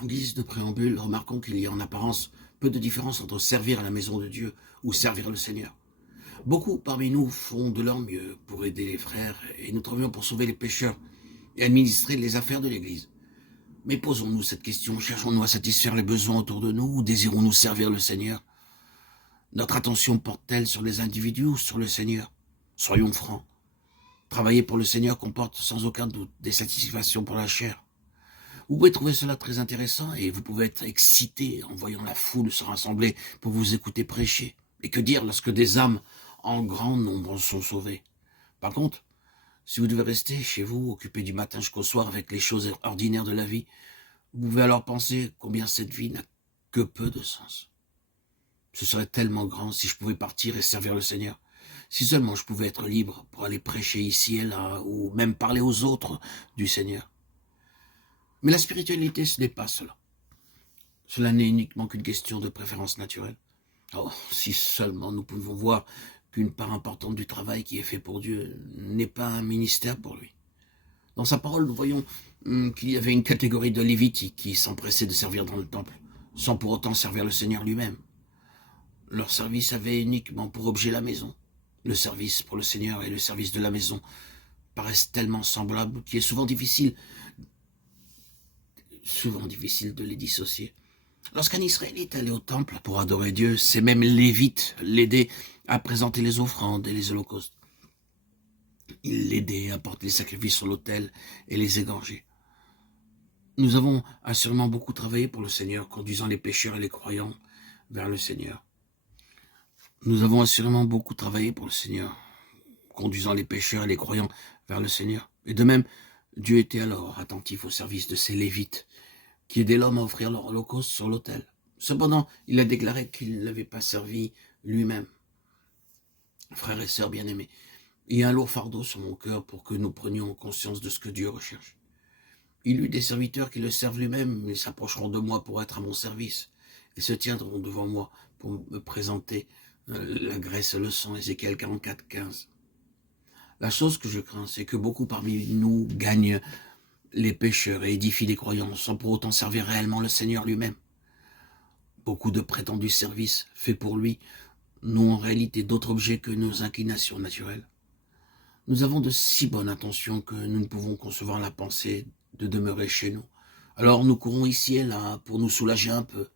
En guise de préambule, remarquons qu'il y a en apparence peu de différence entre servir à la maison de Dieu ou servir le Seigneur. Beaucoup parmi nous font de leur mieux pour aider les frères et nous travaillons pour sauver les pécheurs et administrer les affaires de l'Église. Mais posons-nous cette question, cherchons-nous à satisfaire les besoins autour de nous ou désirons-nous servir le Seigneur? Notre attention porte-t-elle sur les individus ou sur le Seigneur? Soyons francs. Travailler pour le Seigneur comporte sans aucun doute des satisfactions pour la chair. Vous pouvez trouver cela très intéressant et vous pouvez être excité en voyant la foule se rassembler pour vous écouter prêcher. Et que dire lorsque des âmes en grand nombre sont sauvées? Par contre, si vous devez rester chez vous, occupé du matin jusqu'au soir avec les choses ordinaires de la vie, vous pouvez alors penser combien cette vie n'a que peu de sens. Ce serait tellement grand si je pouvais partir et servir le Seigneur. Si seulement je pouvais être libre pour aller prêcher ici et là, ou même parler aux autres du Seigneur. Mais la spiritualité, ce n'est pas cela. Cela n'est uniquement qu'une question de préférence naturelle. Oh, si seulement nous pouvons voir qu'une part importante du travail qui est fait pour Dieu n'est pas un ministère pour lui. Dans sa parole, nous voyons qu'il y avait une catégorie de Lévites qui s'empressaient de servir dans le temple, sans pour autant servir le Seigneur lui-même. Leur service avait uniquement pour objet la maison. Le service pour le Seigneur et le service de la maison paraissent tellement semblables qu'il est souvent difficile de les dissocier. Lorsqu'un Israélite allait au temple pour adorer Dieu, ces mêmes Lévites l'aidaient à présenter les offrandes et les holocaustes. Ils l'aidaient à porter les sacrifices sur l'autel et les égorger. Nous avons assurément beaucoup travaillé pour le Seigneur, conduisant les pécheurs et les croyants vers le Seigneur. Nous avons assurément beaucoup travaillé pour le Seigneur, conduisant les pécheurs et les croyants vers le Seigneur. Et de même, Dieu était alors attentif au service de ces Lévites, qui aidaient l'homme à offrir leur holocauste sur l'autel. Cependant, il a déclaré qu'il ne l'avait pas servi lui-même. Frères et sœurs bien-aimés, il y a un lourd fardeau sur mon cœur pour que nous prenions conscience de ce que Dieu recherche. Il eut des serviteurs qui le servent lui-même, ils s'approcheront de moi pour être à mon service, et se tiendront devant moi pour me présenter la graisse et le sang, Ézéchiel 44, 15. La chose que je crains, c'est que beaucoup parmi nous gagnent les pécheurs et édifient les croyants sans pour autant servir réellement le Seigneur lui-même. Beaucoup de prétendus services faits pour lui n'ont en réalité d'autre objet que nos inclinations naturelles. Nous avons de si bonnes intentions que nous ne pouvons concevoir la pensée de demeurer chez nous. Alors nous courons ici et là pour nous soulager un peu.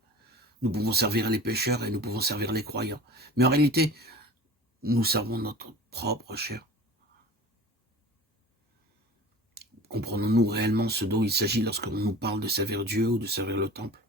Nous pouvons servir les pécheurs et nous pouvons servir les croyants. Mais en réalité, nous servons notre propre chair. Comprenons-nous réellement ce dont il s'agit lorsqu'on nous parle de servir Dieu ou de servir le temple?